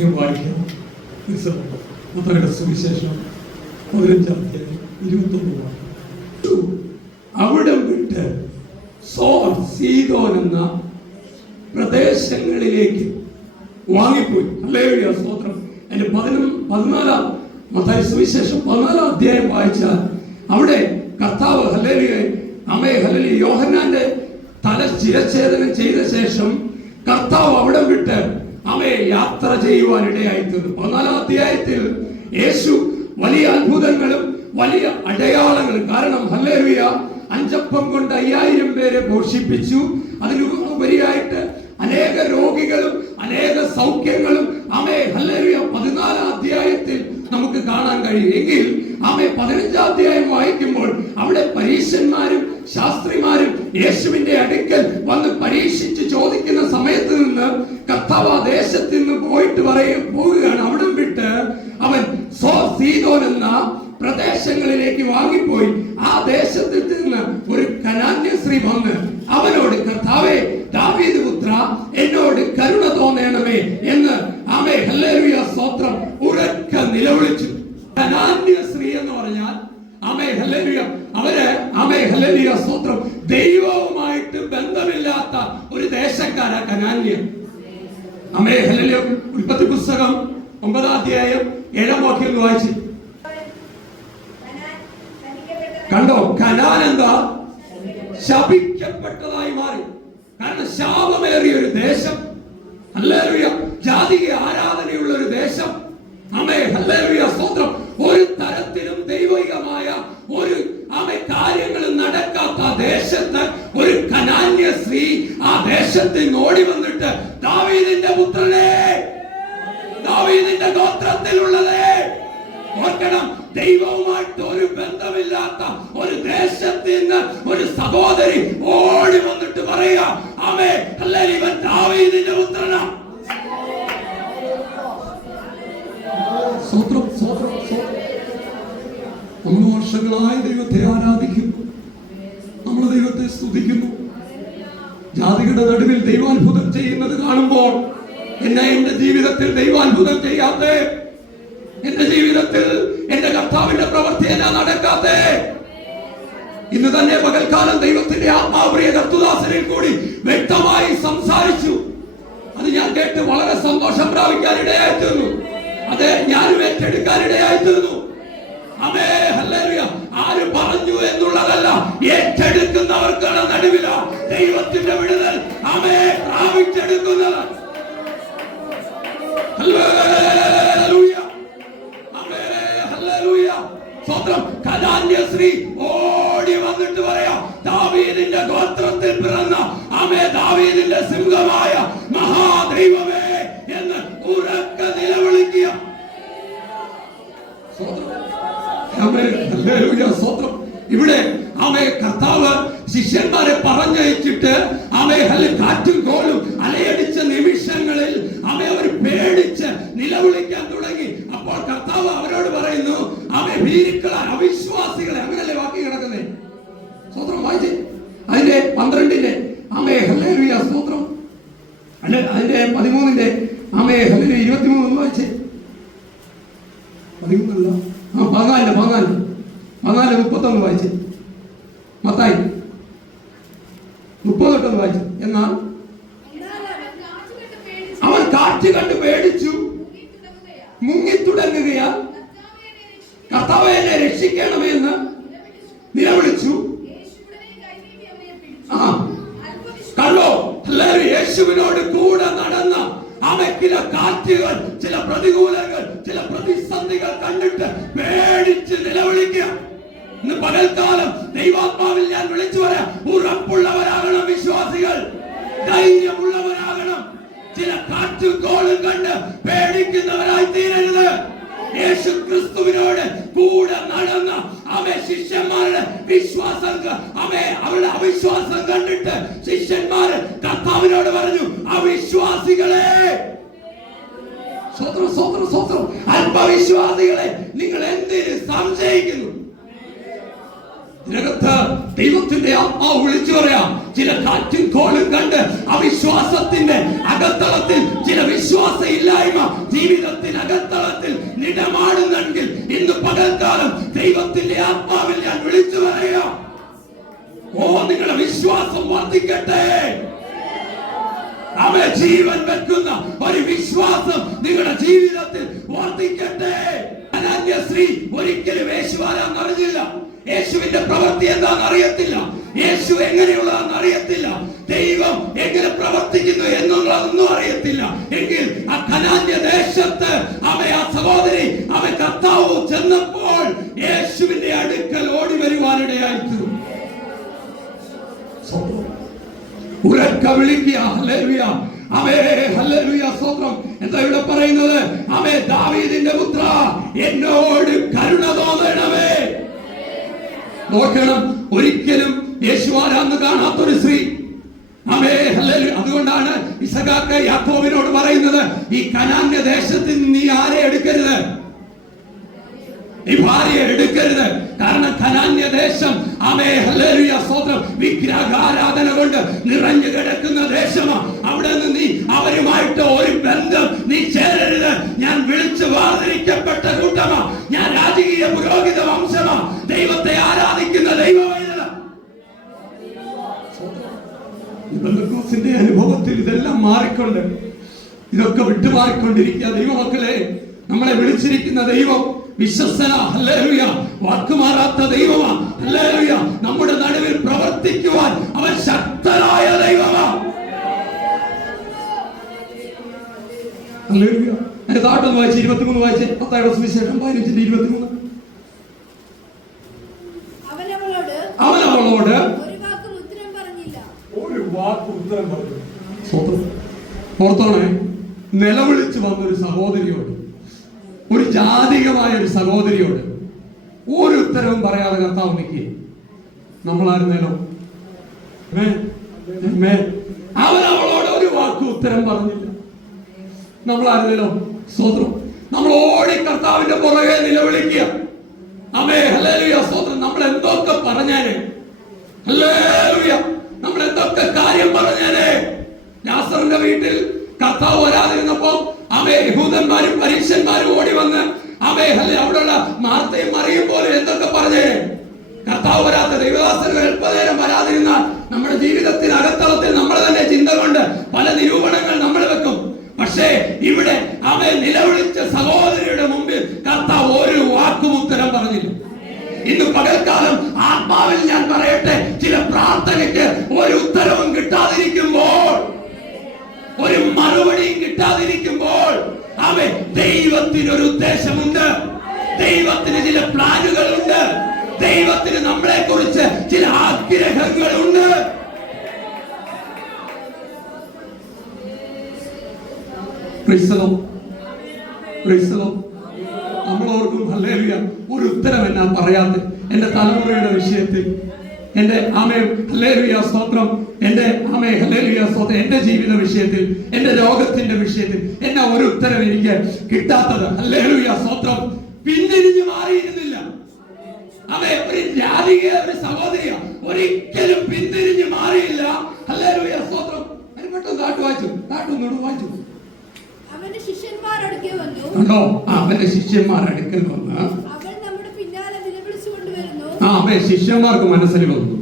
വാക്യം വായിക്കാം. മത്തായിയുടെ സുവിശേഷം 15:21 വാക്യം. അവിടെ വിട്ട് സീദോൻ എന്ന പ്രദേശങ്ങളിലേക്ക് വാങ്ങിപ്പോയി. ഹല്ലേലൂയ, സ്തോത്രം. അതിന്റെ 14 മത്തായി സുവിശേഷം 14 അധ്യായം വായിച്ചാൽ അവിടെ കർത്താവ് ഹല്ലേലൂയ യോഹന്നാന്റെ തല ശിരച്ഛേദനം ചെയ്ത ശേഷം കർത്താവ് അവിടെ വിട്ട് യാത്ര ചെയ്യുവാൻ ഇടയായി തീർന്നു. 14 അധ്യായത്തിൽ യേശു വലിയ അത്ഭുതങ്ങളും വലിയ അടയാളങ്ങളും, കാരണം ഹല്ലേലൂയ 5 അപ്പം കൊണ്ട് 5000 പേരെ പോഷിപ്പിച്ചു. അതിലുപരിയായിട്ട് അനേക രോഗികളും അനേക സൗഖ്യങ്ങളും ഹല്ലേലൂയ 14 അധ്യായത്തിൽ നമുക്ക് കാണാൻ കഴിയും. എങ്കിൽ 15 അധ്യായം വായിക്കുമ്പോൾ അവിടെ പരീശന്മാരും ശാസ്ത്രിമാരും യേശുവിന്റെ അടുക്കൽ വന്ന് പരീക്ഷിച്ച് ചോദിക്കുന്ന സമയത്ത് നിന്ന് കർത്താവ് ആ ദേശത്ത് നിന്ന് പോവുകയാണ്. അവിടെ വിട്ട് അവൻ സീദോൻ എന്ന പ്രദേശങ്ങളിലേക്ക് വാങ്ങിപ്പോയി. ആ ദേശത്തിൽ നിന്ന് ഒരു കനാന്യ സ്ത്രീ വന്ന് അവനോട്, കർത്താവേ, ദാവീദ് പുത്ര, എന്നോട് കരുണ തോന്നണമേ എന്ന് ഹല്ലേലൂയ സ്തോത്രം ഉറക്ക നിലവിളിച്ചു. കനാന്യ സ്ത്രീ എന്ന് പറഞ്ഞാൽ ഹല്ലേലൂയ അവര് ഹല്ലേലൂയ സ്തോത്രം ദൈവവുമായിട്ട് ബന്ധമില്ലാത്ത ഒരു ദേശക്കാര കനാന്യ. ഹല്ലേലൂയ. ഉൽപ്പത്തി പുസ്തകം 9 അധ്യായം 7 വാക്യം വായിച്ചു. കണ്ടോ, കനാൻ എന്താ? ശപിക്കപ്പെട്ടതായി മാറി. കാരണം ശാപമേറിയ ഒരു ദേശം, ഹല്ലേലൂയ, ജാതിക ആരാധനയുള്ള ഒരു ദേശം, ഹല്ലേലൂയ സ്തോത്രം, ഒരു തരത്തിലും ദൈവികമായ ഒരു കാര്യങ്ങൾ നടക്കാത്ത ദേശത്ത് ഒരു കനാന്യ സ്ത്രീ ആ ദേശത്തിൽ ഓടി വന്നിട്ട്, ദാവീദിന്റെ പുത്രനെ, ദാവീദിന്റെ ഗോത്രത്തിലുള്ളതേ, ഓർക്കണം, ദൈവവുമായിട്ട് ഒരു ബന്ധമില്ലാത്ത ഒരു ദേശത്തിൽ നിന്ന് ഒരു സഹോദരി ഓടി വന്നിട്ട് പറയാ, ഹല്ലേലൂയ, ഇവൻ ദാവീദിന്റെ പുത്രനാ. നമ്മൾ വർഷങ്ങളായി ദൈവത്തെ ആരാധിക്കുന്നു, നമ്മൾ ദൈവത്തെ സ്തുതിക്കുന്നു. ജാതികളുടെ നടുവിൽ ദൈവാത്ഭുതം ചെയ്യുന്നത് കാണുമ്പോൾ എന്റെ ജീവിതത്തിൽ ദൈവാത്ഭുതം ചെയ്യാതെ, എന്റെ ജീവിതത്തിൽ എന്റെ കർത്താവിന്റെ പ്രവൃത്തി എന്നാ നടക്കാതെ? ഇന്ന് തന്നെ പകൽക്കാലം ദൈവത്തിന്റെ ആത്മാപ്രിയ കർത്തുദാസനിൽ കൂടി വ്യക്തമായി സംസാരിച്ചു. അത് ഞാൻ കേട്ട് വളരെ സന്തോഷം പ്രാപിക്കാൻ ഇടയായിത്തീർന്നു. അത് ഞാനും ഏറ്റെടുക്കാനിടയായിത്തീർന്നു. ഹല്ലേലൂയ. ആര് പറഞ്ഞു എന്നുള്ളതല്ല, ഏറ്റെടുക്കുന്നവർക്കാണ് നടുവില ദൈവത്തിന്റെ വിടുതൽ പ്രാപിച്ചെടുക്കുന്നത്. ഹല്ലേലൂയ, ഹല്ലേലൂയ സ്തോത്രം. കനാന്യ സ്ത്രീ ഓടി വന്നിട്ട് പറയാ, ദാവീദിന്റെ ഗോത്രത്തിൽ പിറന്ന ദാവീദിന്റെ സിംഹമായ മഹാദൈവമേ എന്ന് ഉറക്കെ നിലവിളിക്കുക. ഇവിടെ കർത്താവ് ശിഷ്യന്മാരെ പറഞ്ഞയച്ചിട്ട് കാറ്റും കോളും അലയടിച്ച നിമിഷങ്ങളിൽ അവർ പേടിച്ച് നിലവിളിക്കാൻ തുടങ്ങി. അപ്പോൾ കർത്താവ് അവരോട് പറയുന്നു, ഭീരുക്കളെ, അവിശ്വാസികളെ, അങ്ങനല്ലേ വാക്കി കിടക്കുന്നേ. സ്തോത്രം വായിച്ചേ. അതിന്റെ 12 ഹല്ലേലൂയ സ്തോത്രം. അതിന്റെ 13 ഹല്ലേലൂയ 23 വായിച്ചേ. 13 14 വായിച്ചു. മത്തായി 30 വായിച്ചു. എന്നാൽ അവൻ കാറ്റ് കണ്ട് പേടിച്ചു മുങ്ങിത്തുടങ്ങുകയാ, കർത്താവേ, എന്നെ രക്ഷിക്കണമേ എന്ന് നിലവിളിച്ചു. കണ്ടോ, യേശുവിനോട് കൂടെ നടന്ന ചില കാറ്റുകൾ, ചില പ്രതികൂലങ്ങൾ, ചില പ്രതിസന്ധികൾ കണ്ടിട്ട് പേടിച്ച് നിലവിളിക്കുക. ഇന്ന് പകൽക്കാലം ദൈവാത്മാവിൽ ഞാൻ വിളിച്ചു പറയാം, ഉറപ്പുള്ളവരാകണം വിശ്വാസികൾ, ധൈര്യമുള്ളവരാകണം. ചില കാറ്റും കോളും കണ്ട് പേടിക്കുന്നവരായി തീരരുത്. യേശു ക്രിസ്തുവിനോട് കൂടെ നടന്ന ശിഷ്യന്മാരുടെ വിശ്വാസം, അവരുടെ അവിശ്വാസം കണ്ടിട്ട് ശിഷ്യന്മാര് കർത്താവിനോട് പറഞ്ഞു, അവിശ്വാസികളെ, അല്പവിശ്വാസികളെ, നിങ്ങൾ എന്തിന് സംശയിക്കുന്നു? ഇതിനകത്ത് ദൈവത്തിന്റെ ആത്മാവ് വിളിച്ചു പറയാം, ചില കാറ്റും കോളും കണ്ട് അവിശ്വാസത്തിന്റെ അകത്തളത്തിൽ ചില വിശ്വാസ ഇല്ലായ്മ ജീവിതത്തിനകത്തളത്തിൽ നിടമാടുന്നെങ്കിൽ ഇന്ന് പകൽക്കാലം ദൈവത്തിന്റെ ആത്മാവിൽ ഞാൻ വിളിച്ചു പറയാം, ഓ നിങ്ങളുടെ വിശ്വാസം വർദ്ധിക്കട്ടെ. അവൻ ജീവൻ വെക്കുന്ന ഒരു വിശ്വാസം നിങ്ങളുടെ ജീവിതത്തിൽ വർദ്ധിക്കട്ടെ. അനാന്യ സ്ത്രീ ഒരിക്കലും യേശു ആരാന്ന് അറിഞ്ഞില്ല, യേശുവിന്റെ പ്രവൃത്തി എന്താണെന്ന് അറിയത്തില്ല, യേശു എങ്ങനെയുള്ളതെന്ന് അറിയത്തില്ല, ദൈവം എങ്ങനെ പ്രവർത്തിക്കുന്നു എന്നുള്ളതൊന്നും അറിയത്തില്ല. എങ്കിൽ ആ കനാന്യ ദേശത്ത് ആ സഹോദരി കർത്താവ് ചെന്നപ്പോൾ യേശുവിന്റെ അടുക്കൽ ഓടി വരുവാനിടയായിരുന്നു. ഉറക്ക വിളിക്കുക ഹല്ലേലൂയ, ആമേ ഹല്ലേലൂയ, സ്തോത്രം. എന്താ ഇവിടെ പറയുന്നത്? ആമേ ദാവീദിന്റെ പുത്ര എന്നോട് കരുണ തോന്നണമേ. നോക്കണം, ഒരിക്കലും യേശു ആരാന്ന് കാണാത്തൊരു സ്ത്രീ. ആമേ ഹല്ലേലൂയ. അതുകൊണ്ടാണ് ഇസഹാക്ക് യാക്കോബിനോട് പറയുന്നത്, ഈ കനാന്യ ദേശത്തിൽ നീ ആരെ എടുക്കരുത്, ഈ ഭാര്യയെ എടുക്കരുത്. കാരണം കനാന്യ ദേശം ആമേ ഹല്ലേലൂയ സ്തോത്രം വിഗ്രഹാരാധന കൊണ്ട് നിറഞ്ഞു കിടക്കുന്ന ദേശമാണ്. അവിടെ നിന്ന് നീ അവരുമായിട്ട് ഒരു ബന്ധം നീ ചേരരുത്. ഞാൻ വിളിച്ചു വേർതിരിക്കപ്പെട്ട കൂട്ടമാ, ഞാൻ രാജകീയ പുരോഹിത വംശമാ, ദൈവത്തെ ആരാധിക്കുന്ന ദൈവവേദന. ബന്ധക്കോസിന്റെ അനുഭവത്തിൽ ഇതെല്ലാം മാറിക്കൊണ്ട് ഇതൊക്കെ വിട്ടുമാറിക്കൊണ്ടിരിക്കുക. ദൈവമക്കളെ, നമ്മളെ വിളിച്ചിരിക്കുന്ന ദൈവം വിശ്വസ്തന, ഹല്ലേലൂയ, വാക്കുമാറാത്ത ദൈവമാ, ഹല്ലേലൂയ. നമ്മുടെ നടുവിൽ പ്രവർത്തിക്കുവാൻ അവൻ ശക്തനായ ദൈവമാ, ഹല്ലേലൂയ. അതിന്റെ താട്ടൊന്ന് വായിച്ച് 23 വായിച്ച്, മത്തായിയുടെ സുവിശേഷം 15:23. അവൻ അവളോട് ഒരു വാക്ക് ഉത്തരം പറഞ്ഞു. ഓർത്തോണേ, നിലവിളിച്ചു വന്നൊരു സഹോദരിയോട്, ഒരു ജാതികമായ ഒരു സഹോദരിയോട് ഒരു ഉത്തരവും പറയാതെ കർത്താവ് നിൽക്കുക. നമ്മളായിരുന്നല്ലോ, അവൻ അവളോട് ഒരു വാക്ക് ഉത്തരം പറഞ്ഞില്ല. നമ്മളായിരുന്നല്ലോ, സ്തോത്രം. നമ്മൾ ഓടി കർത്താവിന്റെ പുറകെ നിലവിളിക്കുക. ആമേൻ ഹല്ലേലൂയ, സ്തോത്രം. നമ്മൾ എന്തൊക്കെ പറഞ്ഞാല്, ഹല്ലേലൂയ, നമ്മൾ എന്തൊക്കെ കാര്യം പറഞ്ഞാല്. ലാസറിന്റെ വീട്ടിൽ കർത്താവ് വരാതിരുന്നപ്പോ യഹൂദന്മാരും പരീക്ഷന്മാരും ഓടി വന്ന് അവിടെയുള്ള മാർത്തയും മറിയും പോലെ എന്തൊക്കെ പറഞ്ഞേ. കർത്താവ് വരാത്ത ദൈവദാസர்கள் അല്പനേരം വരാതിരുന്നാൽ നമ്മുടെ ജീവിതത്തിന് അകത്തളത്തിൽ നമ്മൾ തന്നെ ചിന്ത കൊണ്ട് പല നിരൂപണങ്ങൾ നമ്മൾ വെക്കും. പക്ഷേ ഇവിടെ നിലവിളിച്ച സഹോദരിയുടെ മുമ്പിൽ കർത്താവ് ഒരു വാക്കും ഉത്തരം പറഞ്ഞില്ല. ഇന്ന് പകൽക്കാലം ആത്മാവിൽ ഞാൻ പറയട്ടെ, ചില പ്രാർത്ഥനയ്ക്ക് ഒരു ഉത്തരവും കിട്ടാതിരിക്കുമ്പോൾ, ഒരു മറുപടിയും കിട്ടാതിരിക്കുമ്പോൾ, ദൈവത്തിനൊരു ഉദ്ദേശമുണ്ട്, ദൈവത്തിന് ചില പ്ലാനുകളുണ്ട്, ദൈവത്തിന് നമ്മളെ കുറിച്ച് ചില ആഗ്രഹങ്ങളുണ്ട്. നമ്മൾ ഓർക്കും, ഹല്ലേലൂയ, ഒരു ഉത്തരം എന്നാ പറയാതെ എന്റെ തലമുറയുടെ വിഷയത്തിൽ, എന്റെ ഹല്ലേലൂയ സ്തോത്രം, എന്റെ ഹല്ലേലൂയ സ്തോത്രം, എന്റെ ജീവിത വിഷയത്തിൽ, എന്റെ രോഗത്തിന്റെ വിഷയത്തിൽ എന്നാ ഒരു ഉത്തരം എനിക്ക് കിട്ടാത്തത്. ഹല്ലേലൂയ സ്തോത്രം. പിന്തിരിഞ്ഞു മാറിയിരുന്നില്ല. ഒരു ജാതിക ഒരു സഹോദരിയ ഒരിക്കലും പിന്തിരിഞ്ഞു മാറിയില്ല. ഹല്ലേലൂയ സ്തോത്രം. പെട്ടെന്ന് താട്ടു വായിച്ചു. അവന്റെ ശിഷ്യന്മാർ അടുക്കൽ വന്നു. അവൻ നമ്മുടെ പിന്നാലെ നിലവിളിച്ചുകൊണ്ട് വരുന്നു. ശിഷ്യന്മാർക്ക് മനസ്സലിവ് വന്നു,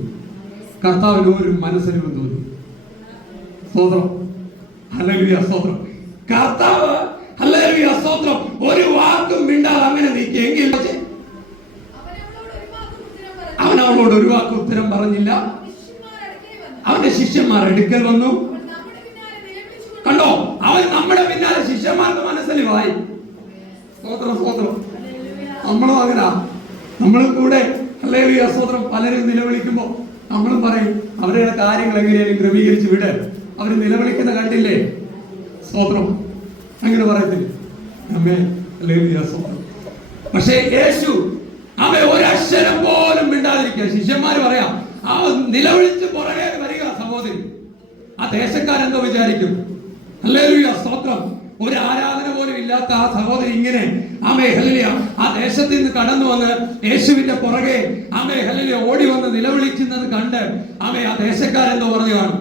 കർത്താവിന് ഒരു മനസ്സലിവ് തോന്നി. സ്തോത്രം, ഹല്ലേലൂയ സ്തോത്രം. കർത്താവ് ഹല്ലേലൂയ സ്തോത്രം ഒരു വാക്കും മിണ്ടാതെ അങ്ങനെ നീക്കിയെങ്കിൽ അവൻ അവളോട് ഒരു വാക്ക് ഉത്തരം പറഞ്ഞില്ല. അവന്റെ ശിഷ്യന്മാർ അടുക്കൽ വന്നു. കണ്ടോ, അവൻ നമ്മുടെ പിന്നാലെ ശിഷ്യന്മാർക്ക് മനസ്സലിവായി. സ്തോത്രം. നമ്മളും അങ്ങനെ, നമ്മളും കൂടെ ഹല്ലേലൂയ സ്തോത്രം പലരും നിലവിളിക്കുമ്പോ നമ്മളും പറയും, അവരുടെ കാര്യങ്ങൾ എങ്ങനെയാലും ക്രമീകരിച്ച് വിട്, അവർ നിലവിളിക്കുന്ന കണ്ടില്ലേ. സ്തോത്രം, അങ്ങനെ പറയത്തില്ല. ഹല്ലേലൂയ സ്തോത്രം. പക്ഷേ യേശു ഒരക്ഷരം പോലും മിണ്ടാതിരിക്കുക. ശിഷ്യന്മാര് പറയാം, നിലവിളിച്ച് പുറകെ വരിക സഹോദരി. ആ ദേശക്കാരെന്തോ വിചാരിക്കും. ഹല്ലേലൂയ സ്തോത്രം. ഒരു ആരാധന പോലും ഇല്ലാത്ത ആ സഹോദരി ഇങ്ങനെ ഹല്ലേലൂയ ആ ദേശത്ത് നിന്ന് കടന്നു വന്ന് യേശുവിന്റെ പുറകെ ഹല്ലേലൂയ ഓടി വന്ന് നിലവിളിക്കുന്നത് കണ്ട് ആ ദേശക്കാരെന്തോ പറഞ്ഞു കാണും.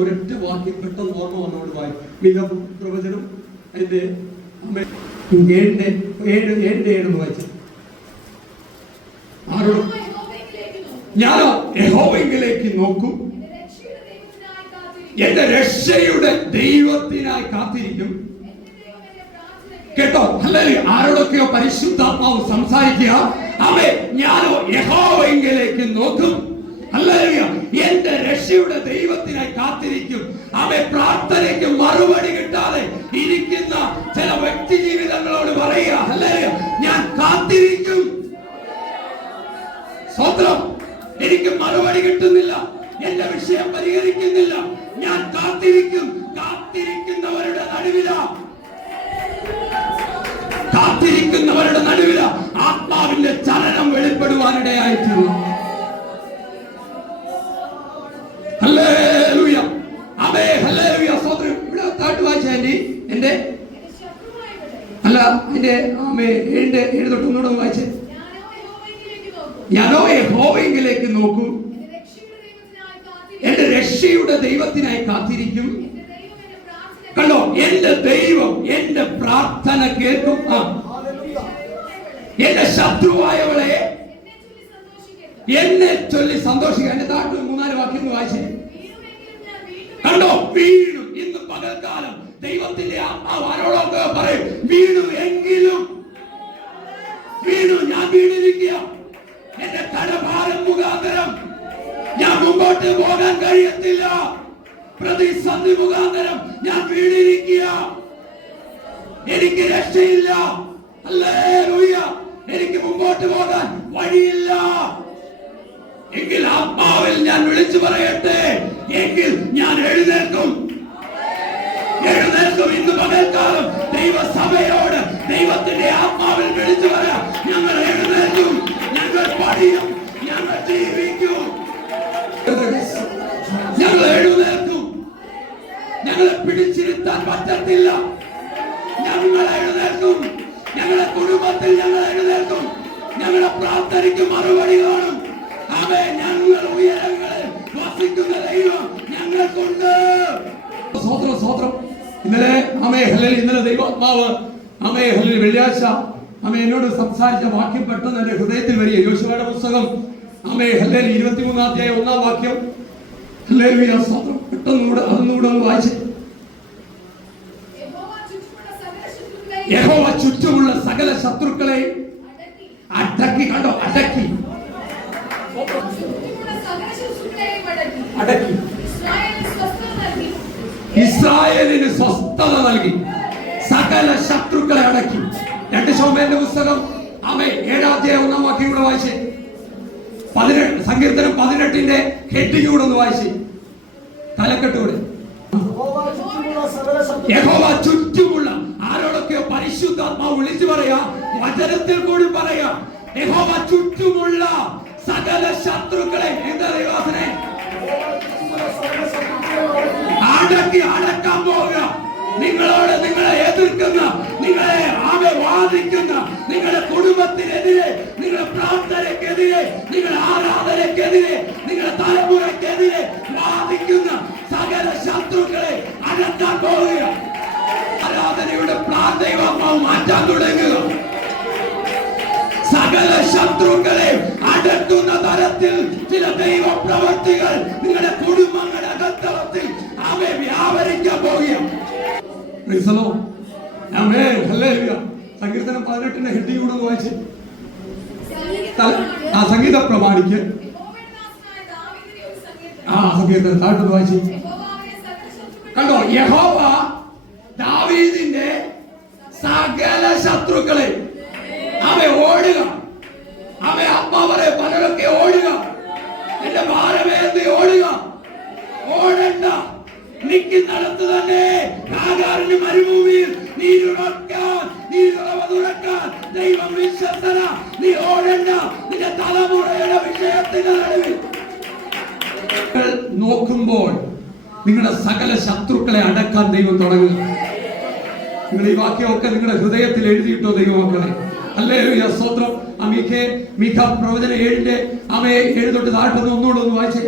ഒരൊറ്റ വാക്യം പെട്ടെന്ന് ഓർമ്മ വന്നോട് വായി. പ്രവചനം അതിന്റെ ഏഴിന്റെ ഏഴ് വായിച്ചു. ആരോട്? ഞാനോ യഹോവയിലേക്ക് നോക്കും, എന്റെ രക്ഷയുടെ ദൈവത്തിനായി കാത്തിരിക്കും. കേട്ടോ? ഹല്ലേലൂയ. ആരോടൊക്കെയോ പരിശുദ്ധാത്മാവ് സംസാരിക്കുക. ആമേൻ. ഞാനോ യഹോവയിലേക്ക് നോക്കും, ഹല്ലേലൂയ, എന്റെ രക്ഷയുടെ ദൈവത്തിനായി കാത്തിരിക്കും. ആമേൻ. പ്രാർത്ഥനയ്ക്ക് മറുപടി കിട്ടാതെ ഇരിക്കുന്ന ചില വ്യക്തി ജീവിതങ്ങളോട് പറയുക, ഹല്ലേലൂയ, ഞാൻ കാത്തിരിക്കും. സ്തോത്രം. എനിക്ക് മറുപടി കിട്ടുന്നില്ല, എന്റെ വിഷയം പരിഹരിക്കുന്നില്ല, ഞാൻ കാത്തിരിക്കും. കാത്തിരിക്കുന്നവരുടെ നടുവില ആത്മാവിന്റെ ചലനം വെളിപ്പെടുവാനിടയായിട്ടുണ്ട്. ഹല്ലേലൂയ. ആമേൻ. ഹല്ലേലൂയ. സ്തോത്രം. ഇവിടെ താഴ്ത്തു വായിച്ച ആന്റി എന്റെ അല്ല അതിന്റെ ഏഴിന്റെ 7 തൊട്ട് ഒന്നുകൂടെ വായിച്ചേ. ഞാനോ യഹോവയിലേക്ക് നോക്കും, എന്റെ രക്ഷയുടെ ദൈവത്തിനായി കാത്തിരിക്കും. കണ്ടോ? എന്റെ ദൈവം എന്റെ പ്രാർത്ഥന കേൾക്കും. എന്റെ ശത്രുവായവളെ എന്നെ ചൊല്ലി സന്തോഷിക്കുക. എന്റെ നാട്ടിൽ 3-4 വാക്യം വായിച്ചേ. കണ്ടോ? വീണു. ഇന്ന് പകൽക്കാലം ദൈവത്തിന്റെ ആത്മാവ് ആരോടൊക്കെ പറയും, വീണു എങ്കിലും വീണു, ഞാൻ വീണിരിക്കുക. എന്റെ കടഭാരം മുഖാന്തരം ഞാൻ മുമ്പോട്ട് പോകാൻ കഴിയത്തില്ല. പ്രതിസന്ധി മുഖാന്തരം ഞാൻ വീണിരിക്കുക. എനിക്ക് രക്ഷയില്ല. ഹല്ലേലൂയ. എനിക്ക് മുമ്പോട്ട് പോകാൻ വഴിയില്ല. എങ്കിൽ ആത്മാവിൽ ഞാൻ വിളിച്ചു പറയട്ടെ, എങ്കിൽ ഞാൻ എഴുന്നേൽക്കും. ഇന്ന് പകൽക്കാലം ദൈവസഭയോട് ദൈവത്തിന്റെ ആത്മാവിൽ വിളിച്ചു പറയാം, ഞങ്ങൾ എഴുന്നേൽക്കും, ഞങ്ങൾ പണിയും, ഞങ്ങൾ ജീവിക്കും, ഞങ്ങൾ എഴുന്നേൽക്കും. ഞങ്ങളെ പിടിച്ചിരുത്താൻ പറ്റത്തില്ല. ഞങ്ങൾ എഴുന്നേൽക്കും. ഞങ്ങളുടെ കുടുംബത്തിൽ ഞങ്ങൾ എഴുന്നേൽക്കും. ഞങ്ങളുടെ പ്രാർത്ഥനയ്ക്ക് മറുപടി കാണും. ആമേൻ. ഞങ്ങൾ ഉയരങ്ങളിൽ വസിക്കുന്ന ദൈവം ഞങ്ങൾക്കുണ്ട്. സ്തോത്രം. ഇന്നലെ ഇന്നലെ ദൈവാത്മാവ് വെള്ളിയാഴ്ച എന്നോട് സംസാരിച്ച വാക്യം പെട്ടെന്ന് എന്റെ ഹൃദയത്തിൽ വരിക. യോശുവയുടെ പുസ്തകം 23-ാം അധ്യായം 1-ാം വാക്യം. സ്തോത്രം. പെട്ടെന്നുകൂടെ അതൊന്നുകൂടെ ഒന്ന് വായിച്ചേ. യഹോവ ചുറ്റുമുള്ള സകല ശത്രുക്കളെ അടക്കി. കണ്ടോ? അടക്കി. ഇസ്രായേലിന് സ്വസ്ഥത നൽകി, സകല ശത്രുക്കളെ അടക്കി. 2 ശമൂവേലിന്റെ പുസ്തകം 7-ാം അധ്യായം 1-ാം വാക്യം കൂടെ വായിച്ചേ. സങ്കീർത്തനം 18-ന്റെ ഹെഡിങ് കൂടെ ഒന്ന് വായിച്ചേ. തലക്കെട്ടൂടെ യഹോവ ചുറ്റുമുള്ള. ആരോടൊക്കെയോ പരിശുദ്ധാത്മാവ് വിളിച്ചു പറയാ, വചനത്തിൽ കൂടി പറയാ, യഹോവ ചുറ്റുമുള്ള സകല ശത്രുക്കളെ എന്താ ദൈവത്തിനെ അടക്കാൻ പോവുക. നിങ്ങളോട് നിങ്ങളെ എതിർക്കുന്ന, നിങ്ങളെ വാദിക്കുന്ന, നിങ്ങളുടെ കുടുംബത്തിനെതിരെ, നിങ്ങളുടെ പ്രാർത്ഥനയ്ക്കെതിരെ, നിങ്ങളുടെ ആരാധനയ്ക്കെതിരെ, നിങ്ങളുടെ തലമുറയ്ക്കെതിരെ വാദിക്കുന്ന സകല ശത്രുക്കളെ അടക്കാൻ പോവുക. ആരാധനയുടെ ദൈവാത്മാവ് മാറ്റാൻ തുടങ്ങുക. സകല ശത്രുക്കളെ അടക്കുന്ന തരത്തിൽ ചില ദൈവ പ്രവർത്തികൾ നിങ്ങളുടെ കുടുംബങ്ങളുടെ അകത്തളത്തിൽ അവയെ വ്യാപരിക്കാൻ പോവുകയാണ്. സങ്കീർത്തനം 18-ന്റെ ഹെഡിങ് കൂടെ വായിച്ച്. സംഗീത പ്രമാണിക്ക് സങ്കീർത്തനം താഴ്ത്തു വായിച്ച്. കണ്ടോ? യഹോവ ദാവീദിന്റെ സകല ശത്രുക്കളെ ഓടുക. ആത്മാവരെ പലരൊക്കെ ഓടുക. എന്റെ ഭാരമേന്തി ഓടുക. ഓടണ്ട. നിൽക്കുന്നിടത്ത് തന്നെ ഹാഗാറിന്റെ മരുഭൂമിയിൽ നീരുറവ തുറക്കാൻ ദൈവം വിശ്വസ്തന. നീ ഓടണ്ട. നിന്റെ തലമുറയുടെ വിഷയത്തിന്റെ നടുവിൽ നോക്കുമ്പോൾ നിങ്ങളുടെ സകല ശത്രുക്കളെ അടക്കാൻ ദൈവം തുടങ്ങുക. നിങ്ങൾ ഈ വാക്യമൊക്കെ നിങ്ങളുടെ ഹൃദയത്തിൽ എഴുതിയിട്ടോ ദൈവമക്കളെ? ഹല്ലേലൂയ. സ്തോത്രം. മീഖ പ്രവചനം 7-ന്റെ 7 തൊട്ട് താഴ്ത്തുന്ന ഒന്നുകൂടെ ഒന്ന് വായിച്ചേ.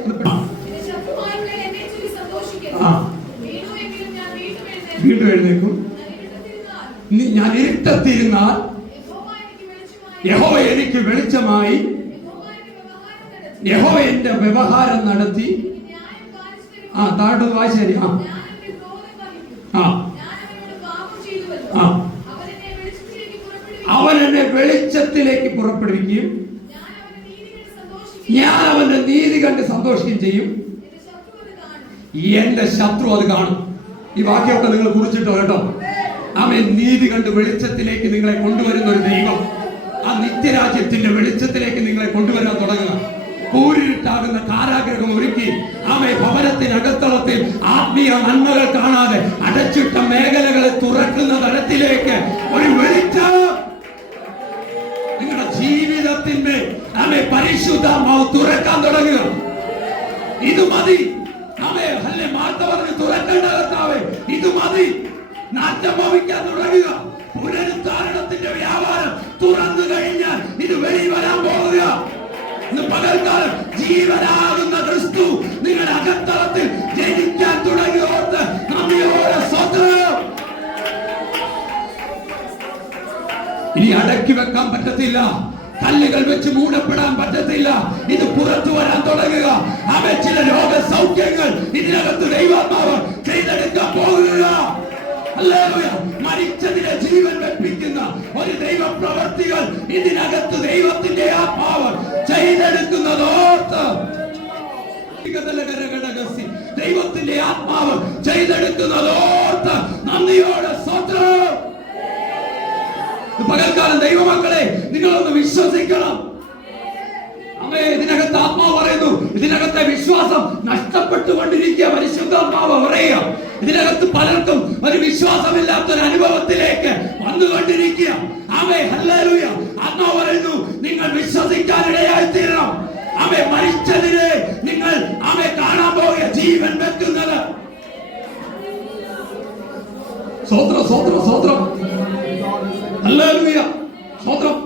വീണ്ടും എഴുന്നേക്കും. ഞാൻ ഇരുട്ടത്തിരുന്നാൽ യഹോവ എനിക്ക് വെളിച്ചമായി, യഹോവ എന്റെ വ്യവഹാരം നടത്തി. താഴോട്ട് വായിച്ചേരി. അവൻ എന്നെ വെളിച്ചത്തിലേക്ക് പുറപ്പെടുവിക്കുകയും ഞാൻ അവന്റെ നീതി കണ്ട് സന്തോഷിക്കുകയും ചെയ്യും. എന്റെ ശത്രു അത് കാണും. ഈ വാക്യമൊക്കെ നിങ്ങൾ കുറിച്ചിട്ടോ കേട്ടോ. അവൻ നീതി കണ്ട് വെളിച്ചത്തിലേക്ക് നിങ്ങളെ കൊണ്ടുവരുന്ന ഒരു ദൈവം, ആ നിത്യരാജ്യത്തിന്റെ വെളിച്ചത്തിലേക്ക് നിങ്ങളെ കൊണ്ടുവരാൻ തുടങ്ങുക. കൂരിട്ടാകുന്ന കാരാഗ്രഹം ഒരുക്കി ആമേ ഭവനത്തിനകത്തളത്തിൽ ആത്മീയ നന്മകൾ കാണാതെ അടച്ചിട്ട മേഖലകളെ തുറക്കുന്ന തരത്തിലേക്ക് ഒരു വെളിച്ചം നിങ്ങളുടെ ജീവിതത്തിന്റെ ആമേ പരിശുദ്ധാത്മാവ് തുറക്കാൻ തുടങ്ങുക. ഇത് മതി. ആമേ അല്ലേ മാർത്ത പറഞ്ഞ് തുറക്കേണ്ട കർത്താവേ, ഇത് മതി. നാറ്റം ഭവിക്കാൻ തുടങ്ങുക. പുനരുദ്ധാരണത്തിന്റെ വ്യാപാരം തുറന്നു കഴിഞ്ഞാൽ ഇത് വെളി വരാൻ പോകുക. ഇന്ന് പകൽക്കാലം ജീവനാകുന്ന ക്രിസ്തു നിങ്ങളുടെ അകത്തളത്തിൽ ജനിക്കാൻ തുടങ്ങി. ഓർത്ത് നന്ദിയോടെ സ്വന്തം. ഇനി അടക്കി വെക്കാൻ പറ്റത്തില്ല. കല്ലുകൾ വെച്ച് മൂടപ്പെടാൻ പറ്റത്തില്ല. ഇത് പുറത്തു വരാൻ തുടങ്ങുക. അവ ചില രോഗ സൗഖ്യങ്ങൾ ഇതിനകത്ത് ദൈവാത്മാവ് ചെയ്തെടുക്കാൻ പോകുക. മരിച്ചതിനെ ജീവൻ വെപ്പിക്കുന്ന ഒരു ദൈവ പ്രവർത്തികൾ ഇതിനകത്ത് ദൈവത്തിന്റെ ആത്മാവ് ചെയ്തെടുക്കുന്നതോർത്ത് ദൈവത്തിന്റെ ആത്മാവ് ചെയ്തെടുക്കുന്നതോർത്ത് നന്ദിയോടെ സ്വന്തം. പകൽക്കാലം ദൈവമക്കളെ നിങ്ങളൊന്ന് വിശ്വസിക്കണം. അമ്മേ, ഇതിനകത്ത് ആത്മാവ് പറയുന്നു, ഇതിനകത്തെ വിശ്വാസം നഷ്ടപ്പെട്ടുകൊണ്ടിരിക്കുക. പരിശുദ്ധാത്മാവ് പറയുക, ഇതിനകത്ത് പലർക്കും ഒരു വിശ്വാസമില്ലാത്തൊരു അനുഭവത്തിലേക്ക് വന്നുകൊണ്ടിരിക്കുക. ആമേ, ഹല്ലേലൂയ. ആത്മാവ് പറയുന്നു, നിങ്ങൾ വിശ്വസിക്കാനിടയായി തീരണം. ആമേ, മരിച്ചതിനെ നിങ്ങൾ ആമേ കാണാൻ പോവുക, ജീവൻ വെക്കുന്നത്. സ്തോത്രം, സ്തോത്രം, സ്തോത്രം. ഹല്ലേലൂയ, സ്തോത്രം.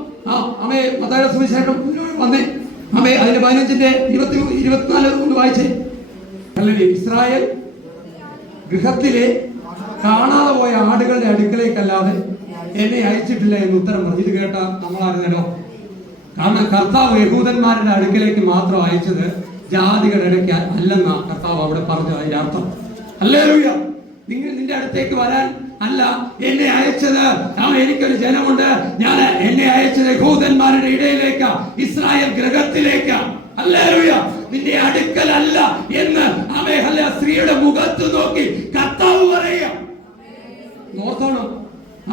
ആമേ, മത്തായിയുടെ സുവിശേഷം വന്നേ. ആമേ, അതിന്റെ 15-ന്റെ 24 കൊണ്ട് വായിച്ചേ. ഇസ്രായേൽ ഗൃഹത്തിലെ കാണാതെ പോയ ആടുകളുടെ അടുക്കലേക്കല്ലാതെ എന്നെ അയച്ചിട്ടില്ല എന്ന് ഉത്തരം പറഞ്ഞു. ഇത് കേട്ട നമ്മളായിരുന്നല്ലോ. കാരണം കർത്താവ് യഹൂദന്മാരുടെ അടുക്കലേക്ക് മാത്രം അയച്ചത് ജാതികളുടെ ഇടയ്ക്ക് അല്ലെന്നാ കർത്താവ് അവിടെ പറഞ്ഞു. അതിന്റെ അർത്ഥം ഹല്ലേലൂയ. നിന്റെ അടുത്തേക്ക് വരാൻ അല്ല എന്നെ അയച്ചത്. എനിക്കൊരു ജനമുണ്ട്. ഞാൻ എന്നെ അയച്ചത് യഹൂദന്മാരുടെ ഇടയിലേക്ക്, ഇസ്രായേൽ ഗൃഹത്തിലേക്ക്. ഹല്ലേലൂയ. നിന്റെ അടുക്കലല്ല എന്ന് ആമേ ഹല്ലേലൂയ സ്ത്രീയുടെ മുഖത്ത് നോക്കി കർത്താവ് പറയുക. ഓർത്തോണം,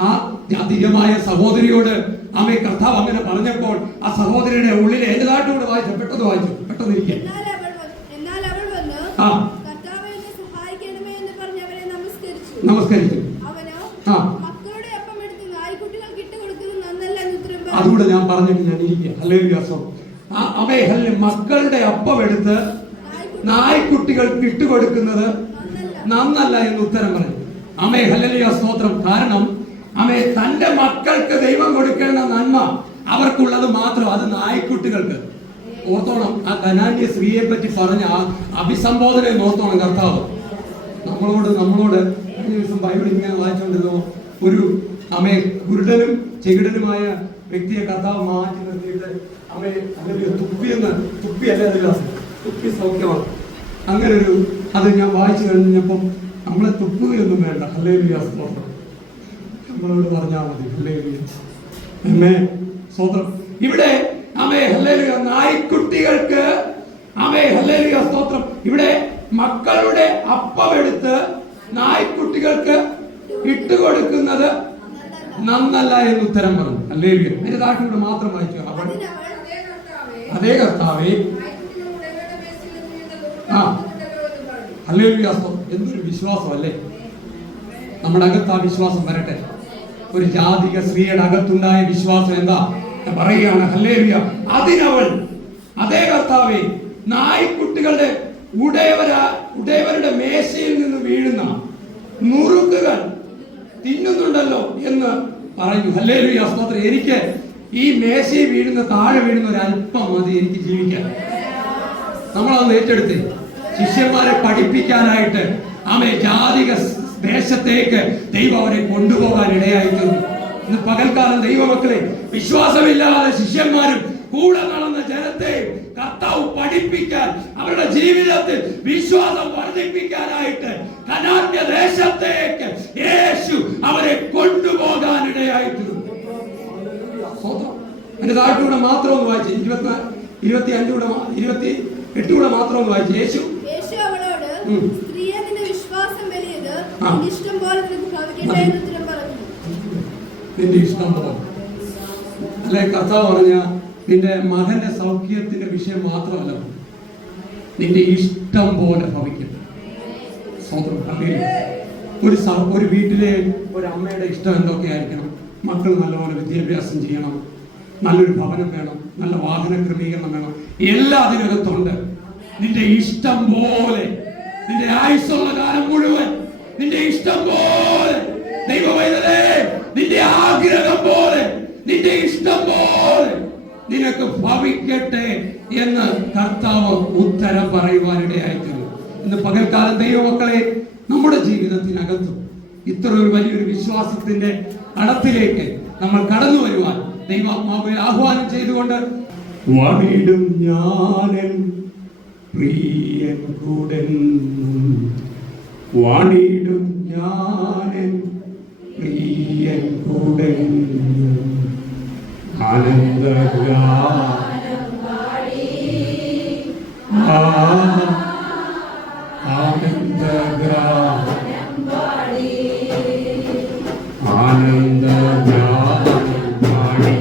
ആ ജാതീയമായ സഹോദരിയോട് ആമേ കർത്താവ് അങ്ങനെ പറഞ്ഞപ്പോൾ ആ സഹോദരിയുടെ ഉള്ളിൽ എന്റേതായിട്ടൂടെ വായിച്ചു. പെട്ടെന്ന് ഇരിക്കുക. നമസ്കരിച്ചു. അതുകൂടെ ഞാൻ പറഞ്ഞിട്ട് ഞാൻ ഇരിക്കുക. ഹല്ലേലൂയ. മക്കളുടെ അപ്പം എടുത്ത് നായ്ക്കുട്ടികൾക്ക് ഇട്ടുകൊടുക്കുന്നത് നന്നല്ല എന്ന് ഉത്തരം പറഞ്ഞു. അമേ, ഹല്ലേലൂയ, സ്തോത്രം. കാരണം അമേ തന്റെ മക്കൾക്ക് ദൈവം കൊടുക്കേണ്ട നന്മ അവർക്കുള്ളത് മാത്രം, അത് നായ്ക്കുട്ടികൾക്ക്. ഓർത്തോണം, ആ കനാന്യ സ്ത്രീയെ പറ്റി പറഞ്ഞ ആ അഭിസംബോധന ഓർത്തോണം കർത്താവ്. നമ്മളോട് കഴിഞ്ഞ ദിവസം ബൈബിൾ ഇങ്ങനെ വായിച്ചുകൊണ്ടിരുന്നു. ഒരു അമേ കുരുടനും ചെകിടനുമായ വ്യക്തിയെ കർത്താവ് മാറ്റി നിർത്തിയിട്ട് അമേ അങ്ങനെ തുപ്പിയല്ലേ തുപ്പി സൗഖ്യമാണ്. അങ്ങനെ ഒരു അത് ഞാൻ വായിച്ചു കഴിഞ്ഞപ്പം നമ്മളെ തുപ്പുകയൊന്നും വേണ്ട. ഹല്ലേലൂയ, സ്തോത്രം. നമ്മളോട് പറഞ്ഞാൽ മതി. ഹല്ലേലൂയ, ആമേൻ, സ്തോത്രം. ഇവിടെ ആമേ ഹല്ലേലൂയ നായ്ക്കുട്ടികൾക്ക് ആമേ ഹല്ലേലൂയ, സ്തോത്രം. ഇവിടെ മക്കളുടെ അപ്പം എടുത്ത് നായ്ക്കുട്ടികൾക്ക് ഇട്ടുകൊടുക്കുന്നത് നന്നല്ല എന്ന് ഉത്തരം പറഞ്ഞു. ഹല്ലേലൂയ. അതിന്റെ താഴെ മാത്രം വായിച്ചു. അതേ കർത്താവേ. ഹല്ലേലൂയ, എന്തൊരു വിശ്വാസം അല്ലേ. നമ്മുടെ അകത്ത് ആ വിശ്വാസം വരട്ടെ. ഒരു ജാതിക സ്ത്രീയുടെ അകത്തുണ്ടായ വിശ്വാസം എന്താ പറയുകയാണ്. ഹല്ലേലൂയ. അതിനവൾ അതേ കർത്താവേ നായ്ക്കുട്ടികളുടെ ഉടയവരുടെ മേശയിൽ നിന്ന് വീഴുന്ന നുറുക്കുകൾ തിന്നുന്നുണ്ടല്ലോ എന്ന് പറഞ്ഞു. ഹല്ലേലൂയ, സ്തോത്രം. എനിക്ക് ഈ മേശയിൽ വീഴുന്ന താഴെ വീഴുന്ന ഒരു അല്പം മതി എനിക്ക് ജീവിക്കാൻ. നമ്മളത് ഏറ്റെടുത്ത് ശിഷ്യന്മാരെ പഠിപ്പിക്കാനായിട്ട് ആമേ ജാതിക ദേശത്തേക്ക് ദൈവം അവരെ കൊണ്ടുപോകാൻ ഇടയായിത്തീർന്നു. ഇന്ന് പകൽക്കാലം ദൈവമക്കളെ, വിശ്വാസമില്ലാതെ ശിഷ്യന്മാരും കൂടെ നടന്ന ജനത്തെ കർത്താവ് പഠിപ്പിക്കാൻ, അവരുടെ ജീവിതത്തിൽ വിശ്വാസം വർദ്ധിപ്പിക്കാനായിട്ട് കനാന്യ ദേശത്തേക്ക് യേശു അവരെ കൊണ്ടുപോകാൻ ഇടയായിത്തീർന്നു. അതിന്റെ താഴ്ചൂടെ മാത്രം ഒന്ന് വായിച്ചു, 28 കൂടെ മാത്രം ഒന്ന് വായിച്ചു. യേശു അവളോട്, സ്ത്രീയെ, നിന്റെ വിശ്വാസം വലിയത്, നിന്റെ ഇഷ്ടം പോലെ നിനക്ക് ഭവിക്കട്ടെ എന്ന് ഉത്തരം പറഞ്ഞു. നിന്റെ ഇഷ്ടം പോലെ അല്ലെ? കർത്താവ് പറഞ്ഞ നിന്റെ മകന്റെ സൗഖ്യത്തിന്റെ വിഷയം മാത്രമല്ല, നിന്റെ ഇഷ്ടം പോലെ ഭവിക്കും. ഒരു വീട്ടിലെ ഒരു അമ്മയുടെ ഇഷ്ടം എന്തൊക്കെയായിരിക്കണം? മക്കൾ നല്ലപോലെ വിദ്യാഭ്യാസം ചെയ്യണം, നല്ലൊരു ഭവനം വേണം, നല്ല വാഹന ക്രമീകരണം വേണം, എല്ലാം അതിനകത്തുണ്ട്. നിന്റെ ഇഷ്ടം പോലെ, നിന്റെ ആയുസ്സുള്ള കാലം മുഴുവൻ നിന്റെ ഇഷ്ടം പോലെ, ദൈവവൈതലേ, നിന്റെ ആഗ്രഹം പോലെ, നിന്റെ ഇഷ്ടം പോലെ നിനക്ക് ഭവിക്കട്ടെ എന്ന് കർത്താവ് ഉത്തരം പറയുവാനിടയായിത്തീർന്നു. ഇന്ന് പകൽക്കാലം ദൈവമക്കളെ, നമ്മുടെ ജീവിതത്തിനകത്തും ഇത്ര ഒരു വലിയൊരു വിശ്വാസത്തിന്റെ അടത്തിലേക്ക് നമ്മൾ കടന്നു വരുവാൻ ദൈവാത്മാവിനെ ആഹ്വാനം ചെയ്തുകൊണ്ട്, വണിടും ഞാനൻ പ്രിയൻ കൂടെന്നും, വണിടും ഞാനൻ പ്രിയൻ കൂടെന്നും, ആനന്ദഗാനം പാടി, ആനന്ദഗാനം പാടി, ആനന്ദഗാനം പാടി,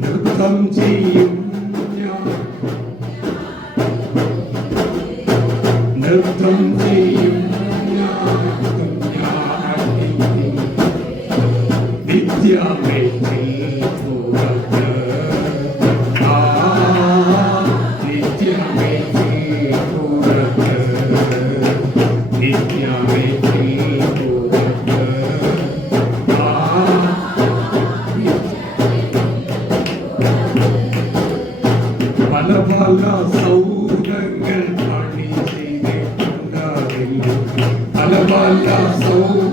നൃത്തം ചെയ്യും ഞാൻ, നൃത്തം ചെയ്യും പല പല സൗഖ്യങ്ങൾ പണി ചെയ്തിട്ടുണ്ടാകില്ല, പല പല സൗഖ്യം